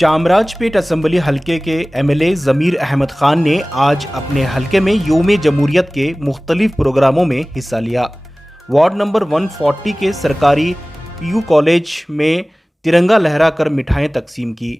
चामराजपेट असेंबली हलके के एमएलए ज़मीर अहमद खान ने आज अपने हलके में योम जमहूरियत के मुख्तलिफ प्रोग्रामों में हिस्सा लिया। वार्ड नंबर 140 के सरकारी पीयू कॉलेज में तिरंगा लहराकर मिठाइयाँ तकसीम की।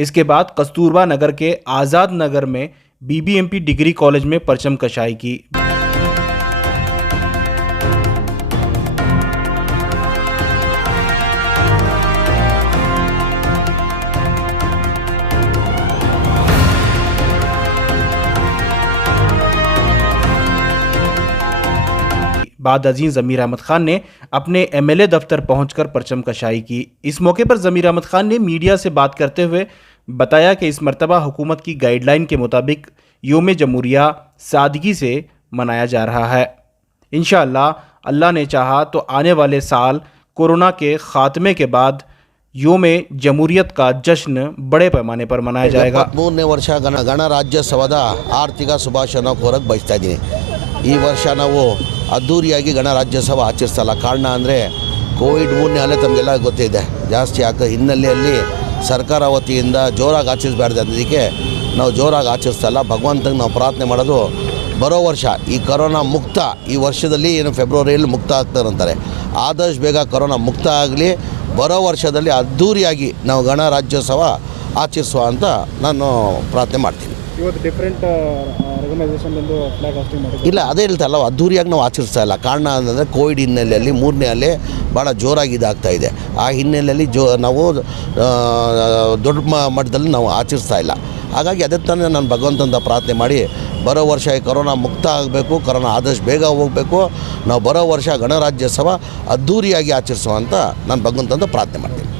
इसके बाद कस्तूरबा नगर के आज़ाद नगर में बीबीएमपी डिग्री कॉलेज में परचम कशाई की। बाद अजीज ज़मीर अहमद खान ने अपने एमएलए दफ्तर पहुंचकर परचम कशाई की। इस मौके पर ज़मीर अहमद खान ने मीडिया से बात करते हुए बताया कि इस मरतबा हुकूमत की गाइडलाइन के मुताबिक योम जमहूरिया सादगी से मनाया जा रहा है। इंशाअल्लाह अल्लाह ने चाहा तो आने वाले साल कोरोना के ख़ात्मे के बाद योम जमहूरियत का जश्न बड़े पैमाने पर मनाया जाएगा। 73ನೇ ವರ್ಷ ಗಣರಾಜ್ಯೋತ್ಸವದ ಆರ್ಥಿಕ ಶುಭಾಶಯನ ಕೋರಕ್ಕೆ ಬಯಸ್ತಾ ಇದ್ದೀನಿ। ಈ ವರ್ಷ ನಾವು ಅದ್ದೂರಿಯಾಗಿ ಗಣರಾಜ್ಯೋತ್ಸವ ಆಚರಿಸಲ್ಲ। ಕಾರಣ ಅಂದರೆ ಕೋವಿಡ್ 3ನೇ ಅಲೆ ತಮಗೆಲ್ಲ ಗೊತ್ತಿದೆ, ಜಾಸ್ತಿ ಆಗ ಹಿನ್ನೆಲೆಯಲ್ಲಿ ಸರ್ಕಾರ ವತಿಯಿಂದ ಜೋರಾಗಿ ಆಚರಿಸಬಾರ್ದು ಅನ್ನೋದಕ್ಕೆ ನಾವು ಜೋರಾಗಿ ಆಚರಿಸ್ತಲ್ಲ। ಭಗವಂತನಿಗೆ ನಾವು ಪ್ರಾರ್ಥನೆ ಮಾಡೋದು ಬರೋ ವರ್ಷ ಈ ಕೊರೋನಾ ಮುಕ್ತ, ಈ ವರ್ಷದಲ್ಲಿ ಏನು ಫೆಬ್ರವರಿಯಲ್ಲಿ ಮುಕ್ತ ಆಗ್ತಾರಂತಾರೆ, ಆದಷ್ಟು ಬೇಗ ಕೊರೋನಾ ಮುಕ್ತ ಆಗಲಿ, ಬರೋ ವರ್ಷದಲ್ಲಿ ಅದ್ದೂರಿಯಾಗಿ ನಾವು ಗಣರಾಜ್ಯೋತ್ಸವ ಆಚರಿಸುವ ಅಂತ ನಾನು ಪ್ರಾರ್ಥನೆ ಮಾಡ್ತೀನಿ। ಇವತ್ತು ಡಿಫ್ರೆಂಟ್ ಆರ್ಗನೈಸೇಷನ್ ಬಂದು ಫ್ಲಾಗ್ ಹಾಸ್ಟಿಂಗ್ ಮಾಡಿದ್ರು ಇಲ್ಲ, ಅದೇ ಹೇಳ್ತಾರಲ್ಲ, ಅದ್ದೂರಿಯಾಗಿ ನಾವು ಆಚರಿಸ್ತಾ ಇಲ್ಲ। ಕಾರಣ ಅಂದರೆ ಕೋವಿಡ್ ಹಿನ್ನೆಲೆಯಲ್ಲಿ 3ನೇ ಅಲೆ ಭಾಳ ಜೋರಾಗಿ ಇದಾಗ್ತಾ ಇದೆ। ಆ ಹಿನ್ನೆಲೆಯಲ್ಲಿ ನಾವು ದೊಡ್ಡ ಮಟ್ಟದಲ್ಲಿ ನಾವು ಆಚರಿಸ್ತಾ ಇಲ್ಲ। ಹಾಗಾಗಿ ಅದೇ ತಾನೇ ನಾನು ಭಗವಂತನ ಪ್ರಾರ್ಥನೆ ಮಾಡಿ ಬರೋ ವರ್ಷ ಈ ಕೊರೋನಾ ಮುಕ್ತ ಆಗಬೇಕು, ಕೊರೋನಾ ಆದಷ್ಟು ಬೇಗ ಹೋಗಬೇಕು, ನಾವು ಬರೋ ವರ್ಷ ಗಣರಾಜ್ಯೋತ್ಸವ ಅದ್ದೂರಿಯಾಗಿ ಆಚರಿಸುವ ಅಂತ ನಾನು ಭಗವಂತನ ಪ್ರಾರ್ಥನೆ ಮಾಡ್ತೀನಿ।